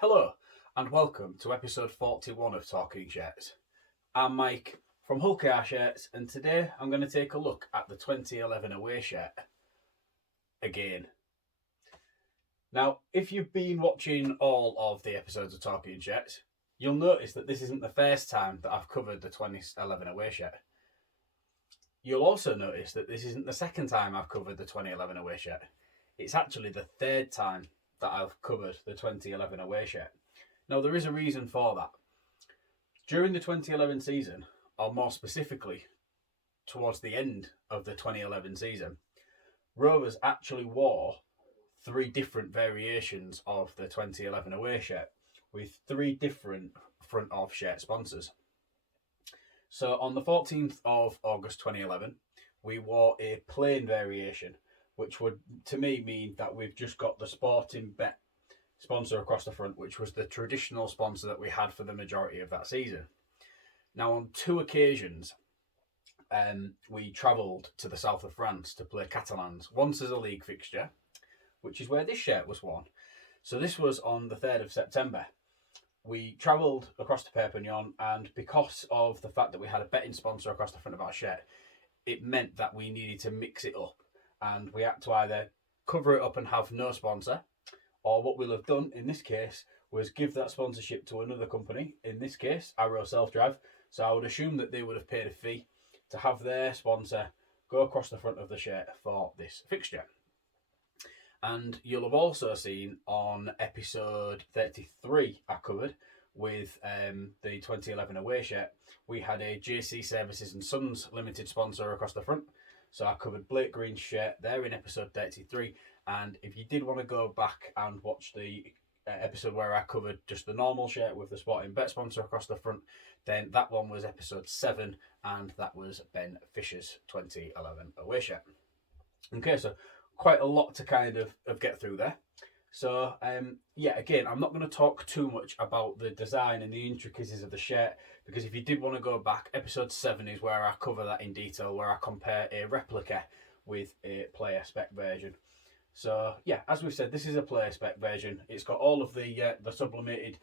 Hello and welcome to episode 41 of Talking Shirts. I'm Mike from Hull KR Shirts and today I'm going to take a look at the 2011 away shirt again. Now, if you've been watching all of the episodes of Talking Shirts, you'll notice that this isn't the first time that I've covered the 2011 away shirt. You'll also notice that this isn't the second time I've covered the 2011 away shirt. It's actually the third time that I've covered the 2011 away shirt. Now, there is a reason for that. During the 2011 season, or more specifically, towards the end of the 2011 season, Rovers actually wore three different variations of the 2011 away shirt with three different front of shirt sponsors. So on the 14th of August 2011, we wore a plain variation, which would, to me, mean that we've just got the Sporting Bet sponsor across the front, which was the traditional sponsor that we had for the majority of that season. Now, on two occasions, we travelled to the south of France to play Catalans, once as a league fixture, which is where this shirt was worn. So this was on the 3rd of September. We travelled across to Perpignan, and because of the fact that we had a betting sponsor across the front of our shirt, it meant that we needed to mix it up. And we had to either cover it up and have no sponsor, or what we'll have done in this case was give that sponsorship to another company, in this case, Arrow Self Drive. So I would assume that they would have paid a fee to have their sponsor go across the front of the shirt for this fixture. And you'll have also seen on episode 33 I covered with the 2011 away shirt, we had a JC Services and Sons limited sponsor across the front. So I covered Blake Green's shirt there in episode 33. And if you did want to go back and watch the episode where I covered just the normal shirt with the Sporting Bet sponsor across the front, then that one was episode 7, and that was Ben Fisher's 2011 away shirt. Okay, so quite a lot to kind of get through there. So, again, I'm not going to talk too much about the design and the intricacies of the shirt, because if you did want to go back, episode 7 is where I cover that in detail, where I compare a replica with a player spec version. So, as we've said, this is a player spec version. It's got all of the sublimated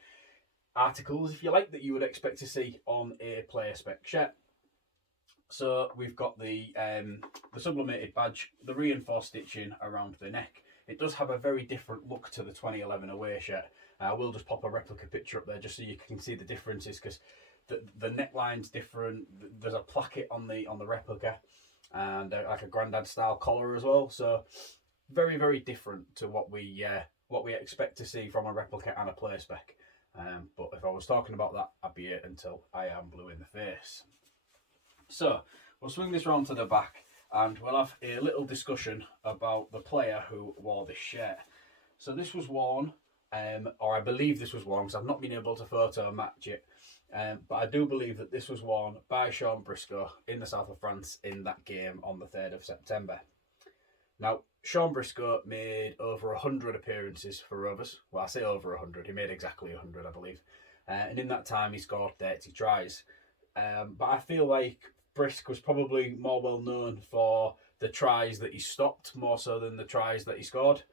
articles, if you like, that you would expect to see on a player spec shirt. So we've got the sublimated badge, the reinforced stitching around the neck. It does have a very different look to the 2011 away shirt. I will just pop a replica picture up there just so you can see the differences, because the neckline's different. There's a placket on the replica, and like a grandad style collar as well. So very, very different to what we expect to see from a replica and a player spec. But if I was talking about that, I'd be here until I am blue in the face. So we'll swing this round to the back, and we'll have a little discussion about the player who wore this shirt. So this was worn, or I believe this was worn, because I've not been able to photo match it, but I do believe that this was worn by Shaun Briscoe in the south of France in that game on the 3rd of September. Now, Shaun Briscoe made over 100 appearances for Rovers. Well, I say over 100, he made exactly 100, I believe. And in that time, he scored 30 tries. But I feel like Briscoe was probably more well known for the tries that he stopped, more so than the tries that he scored.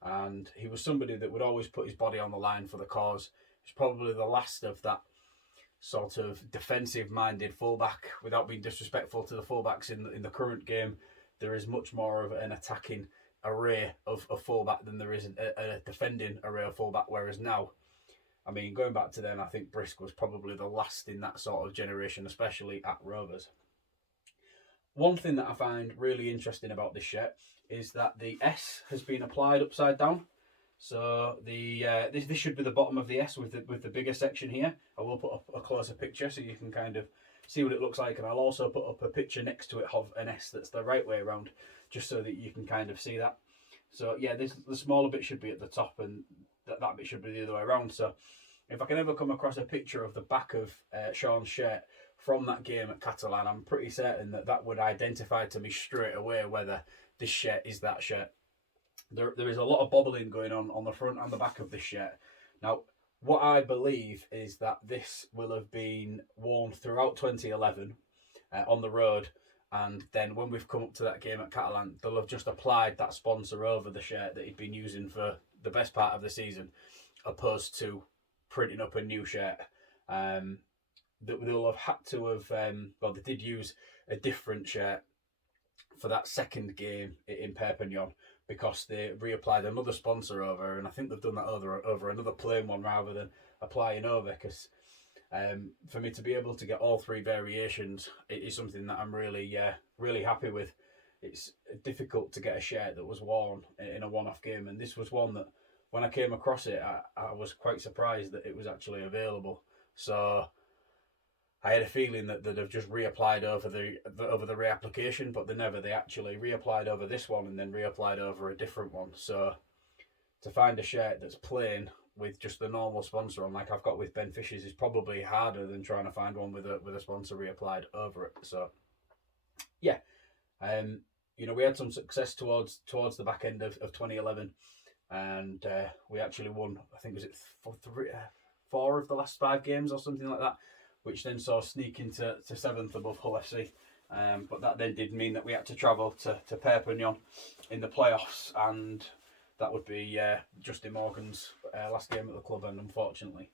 And he was somebody that would always put his body on the line for the cause. He's probably the last of that sort of defensive-minded fullback. Without being disrespectful to the fullbacks in the current game, there is much more of an attacking array of fullback than there is a defending array of fullback. Whereas now, I mean, going back to then, I think Briscoe was probably the last in that sort of generation, especially at Rovers. One thing that I find really interesting about this shirt is that the S has been applied upside down. So this should be the bottom of the S with the bigger section here. I will put up a closer picture so you can kind of see what it looks like, and I'll also put up a picture next to it of an S that's the right way around, just so that you can kind of see that. So the smaller bit should be at the top, and that bit should be the other way around. So if I can ever come across a picture of the back of Shaun's shirt from that game at Catalan, I'm pretty certain that would identify to me straight away whether this shirt is that shirt. There is a lot of bobbling going on the front and the back of this shirt. Now, what I believe is that this will have been worn throughout 2011 on the road, and then when we've come up to that game at Catalan, they'll have just applied that sponsor over the shirt that he'd been using for the best part of the season, opposed to printing up a new shirt. They'll have had to have, well, they did use a different shirt for that second game in Perpignan because they reapplied another sponsor over, and I think they've done that over another plain one rather than applying over, because for me to be able to get all three variations, it is something that I'm really happy with. It's difficult to get a shirt that was worn in a one-off game, and this was one that when I came across it, I was quite surprised that it was actually available. So I had a feeling that they'd have just reapplied over the reapplication, but they actually reapplied over this one and then reapplied over a different one. So to find a shirt that's plain with just the normal sponsor on, like I've got with Ben Fisher's, is probably harder than trying to find one with a sponsor reapplied over it. So yeah, we had some success towards the back end of 2011, and we actually won. I think was it 4 of the last 5 games or something like that, which then saw us sneak into 7th above Hull FC. But that then did mean that we had to travel to Perpignan in the playoffs, and that would be Justin Morgan's last game at the club, and unfortunately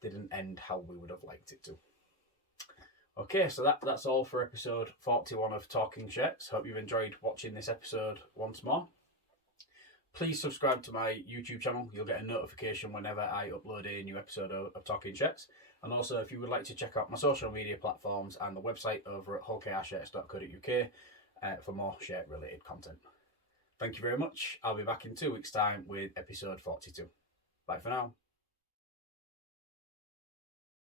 didn't end how we would have liked it to. Okay, so that's all for episode 41 of Talking Shirts. Hope you've enjoyed watching this episode once more. Please subscribe to my YouTube channel. You'll get a notification whenever I upload a new episode of Talking Shirts. And also, if you would like to check out my social media platforms and the website over at hullkrshirts.co.uk for more shirt-related content. Thank you very much. I'll be back in 2 weeks' time with episode 42. Bye for now.